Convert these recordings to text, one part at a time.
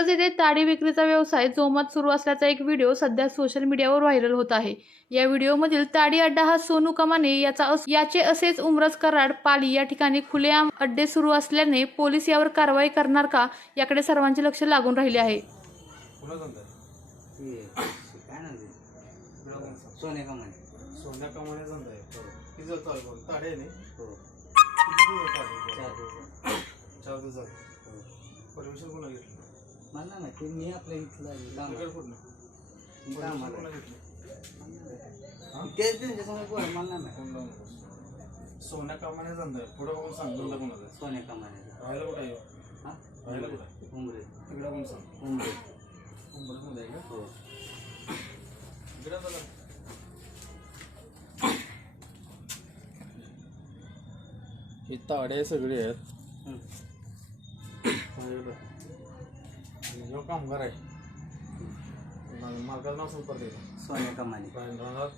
उमरज येथे ताडी विक्रीचा व्यवसाय जोमात सुरू असल्याचा एक व्हिडिओ सध्या सोशल मीडियावर व्हायरल होत आहे. या व्हिडिओमधील ताडी अड्डा हा सोनू कमाने याचा अस- याचे असेच उमरज कराड पाली या ठिकाणी खुलेआम अड्डे सुरू असल्याने पोलीस यावर कारवाई करणार का? याकडे सर्वांचे लक्ष लागून राहिले आहे. कमाने सोन्या कमाने धंदा किती ताडे नाही हो. दिवस चार दिवस. मला नाही माहिती मी आपल्या इथला परमिशन कामाला. हा? तेच त्यांच्यासमोर बोल मला. सोन्या कामाने धंदा आहे पुढे बघून सांग धंदा कोणाचा आहे? सोने कमाने राहायला कुठे आहे? हा? राहायला कुठे आहे? उमरे. तिकडे बघून सांग उमरे. मुंबईमध्ये आहे का? हो. इकडे चला. ही ताडे सगळे आहेत. हं. ह्यो कामगार आहे. मा- मालकाचं नाव संपर्क आहे सोने कमाने राहणार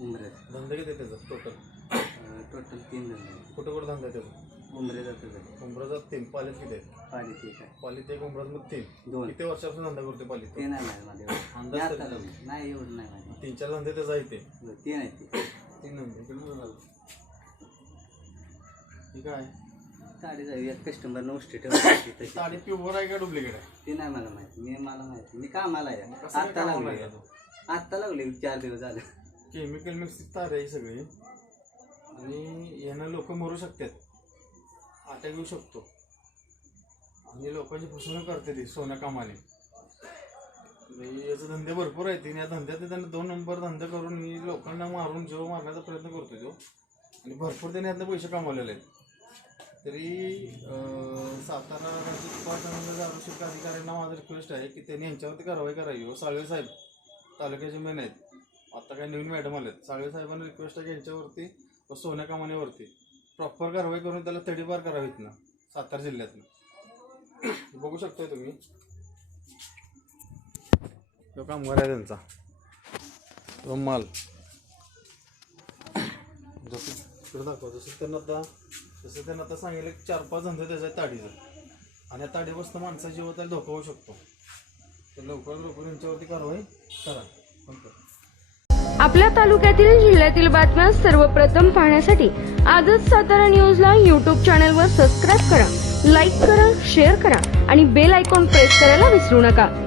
उमरे. धंदा किती आहे त्याचा? टोटल टोटल तीन जण आहेत. कुठं कुठं धंदा आहे त्याचा? उमरे जातं घरी उमराजात तीन पालीत किती आहेत? पाणी ते काय पालीत एक उमराजमध्ये तीन. दोन. किती वर्षापासून धंदा करते पालीत? ते नाही माहिती मला एवढं. अंदाज मी आता तरी लावली. नाही एवढं नाही माहिती तीन चार धंदे त्याचा आहे ते. ते नाही ते. तीन धंदे. इकडे बघा. हे काय? साडी जाऊ एक कस्टमर तशी. प्युअर आहे का डुप्लिकेट आहे? ते नाही मला माहिती. मी मला माहिती. मी कामाला आहे. कसं काय आत्ता कामाला आहे? आत्ता लागली. चार दिवस झाले. केमिकल मिक्स तार आहे ही सगळी. आणि यानं लोक मरू शकतात. अटॅक येऊ शकतो. आणि लोकांची फसवणूक करते ती सोन्या कामाने. याचे धंदे भरपूर आहेत. आणि या धंद्यात त्यांना दोन नंबर धंदा करून ही लोकांना मारून जीव मारण्याचा प्रयत्न करतो तो. आणि भरपूर त्याने यातले पैसे कमावलेले आहेत. तरी सातारा राज्य उत्पादन आणि अधिकाऱ्यांना माझा रिक्वेस्ट आहे की त्यांनी यांच्यावरती कारवाई करावी. व साळवे साहेब तालुक्याचे मेन आहेत. आता काही नवीन मॅडम आलेत. साळवे साहेबांना रिक्वेस्ट आहे की यांच्यावरती व सोन्या कामानेवरती प्रॉपर कारवाई करून त्याला तडीपार करावीत ना सातारा जिल्ह्यातनं. बघू शकताय तुम्ही. तो कामगार आहे त्यांचा. तो माल. जसं इकडं दाखवा जसं त्यांना आता तसं त्यांना आता सांगितलं की चार पाच धंदे त्याच्या ताडीचा. आणि या ताडीपासून जीव जीवाला धोका होऊ शकतो. तर लवकर लवकर यांच्यावरती कारवाई करा. करा. आपल्या तालुक्यातील जिल्ह्यातील बातम्या सर्वप्रथम पाहण्यासाठी आजच सातारा न्यूजला यूट्यूब चॅनलवर सबस्क्राईब करा लाईक करा शेअर करा आणि बेल आयकॉन प्रेस करायला विसरू नका.